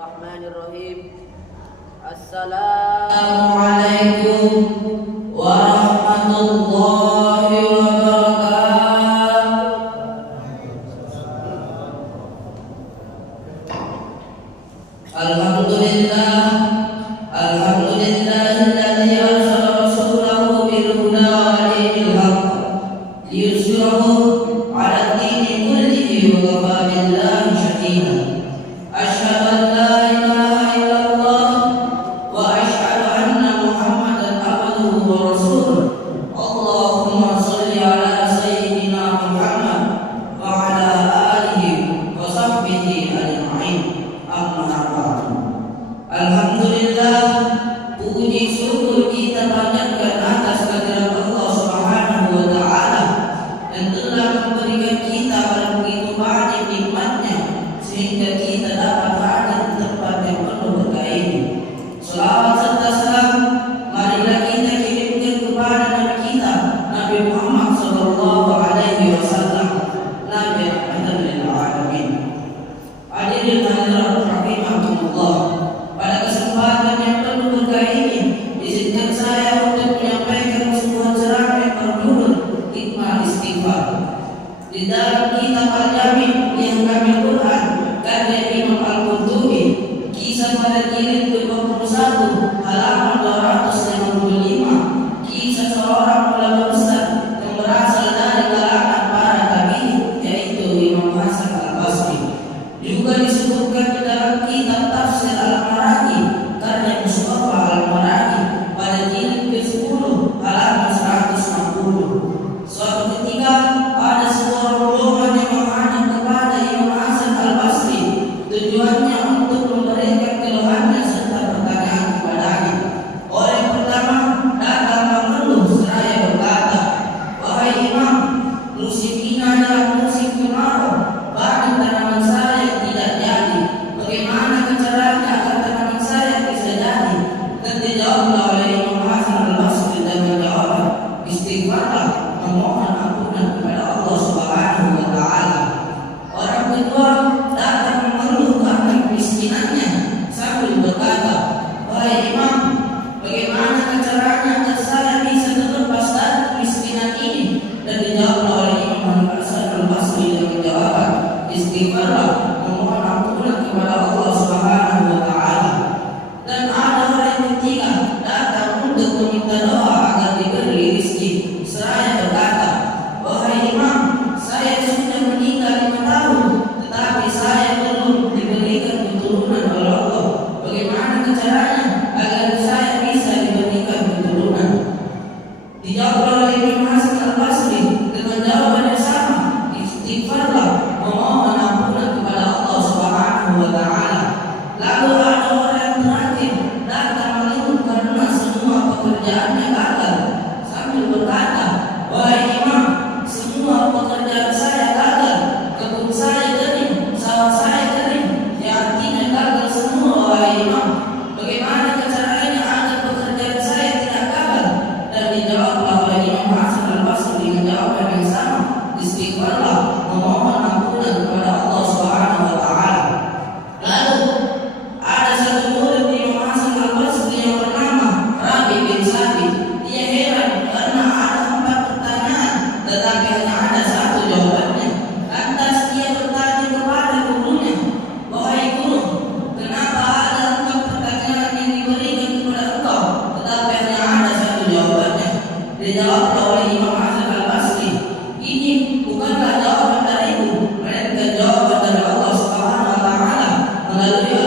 Bismillahirrahmanirrahim. Assalamualaikum warahmatullahi wabarakatuh. Alhamdulillah, alhamdulillahilladzi arsala rasulahu bil huda wa dinil haqq liyuzhirahu 'ala ad-dini kullihi wa kafa billahi shahida. Asyhadu an la ilaha illallah wa asyhadu anna Muhammadan abduhu wa rasuluh. Allahumma shalli ala sayyidina Muhammad wa ala alihi wa sahbihi ajma'in. Amma ba'du. Alhamdulillah, puji syukur kita panjatkan atas kehadirat Allah Subhanahu wa taala yang telah memberikan kita pada begitu banyak nikmatnya sehingga kita dapat hadir di tempat yang penuh berkah ini. Selawat serta salam marilah kita kirimkan kepada Nabi kita, Nabi Muhammad sallallahu alaihi wasallam, Nabi rahmatan lil alamin. Hadirin hadirat rahimakumullah, pada kesempatan yang penuh berkah ini izinkan saya untuk menyampaikan sebuah ceramah yang berjudul hikmah istighfar. Di dalam kitab Al-Jami' yang kami Quran karya Imam Al-Qurtubi, kisah pada jilid ke-21 halaman 255, kisah seorang ulama besar yang berasal dari kalangan para tabi'in, yaitu Imam Hasan Al-Basri. Juga disebutkan di dalam kitab Tafsir Al-Maraghi karya Mustafa Al-Maraghi pada jilid ke-10 halaman 160. Suatu ketika ada sebuah rombongan yang menghadap kepada Imam Hasan Al-Basri, tujuannya untuk memberikan keluhannya serta pertanyaan kepadanya. Orang yang pertama datang mengeluh seraya berkata, "Wahai Imam, musim ini adalah musim kemarau, banyak tanaman saya yang tidak jadi. Bagaimana caranya agar tanaman saya bisa jadi?" Dan dijawablah oleh Imam Hasan Al-Basri dengan jawaban, "Istighfarlah, memohon ampunan kepada Allah Subhanahu wa taala." Orang kedua datang mengeluh akan kemiskinannya sambil berkata, "Wahai Imam, bagaimana caranya agar saya bisa terlepas dari kemiskinan ini?" Dan dijawablah oleh Imam Hasan Al-Basri dengan jawaban, "Istighfarlah, memohon ampunan kepada Allah Subhanahu wa taala." Dan ada orang yang ketiga datang untuk meminta doa agar diberi rezeki seraya berkata, "Wahai Imam, saya sudah menikah 5 tahun, tetapi saya belum diberikan keturunan oleh Allah. Bagaimana caranya agar saya bisa diberikan keturunan?" Dijawab oleh Imam Hasan Al-Basri dengan jawaban yang sama, "Istighfarlah, memohon ampunan kepada Allah Subhanahu wa taala." Lalu ada orang yang terakhir datang mengeluh karena semua pekerjaannya gagal sambil berkata, "Wahai Imam, semua pekerjaan saya gagal, kebun saya kering, sawah saya kering, yang artinya gagal semua. Wahai Imam, bagaimana caranya agar pekerjaan saya tidak gagal?" Dan dijawablah oleh Imam Hasan Al-Basri dengan jawaban yang sama, "Istighfarlah, memohon ampunan kepada Allah Subhanahu wa taala." Lalu ada satu murid Imam Hasan Al-Basri yang bernama Rabi bin Sabi. Dia heran karena ada 4 pertanyaan tetapi hanya ada 1 jawabannya. Lantas dia bertanya kepada gurunya, "Wahai guru, kenapa ada 4 pertanyaan yang diberikan kepada engkau tetapi hanya ada 1 jawabannya?" Dijawablah oleh Imam Hasan Al-Basri, "Ini bukanlah jawaban dariku, melainkan jawaban dari Allah Subhanahu wa taala melalui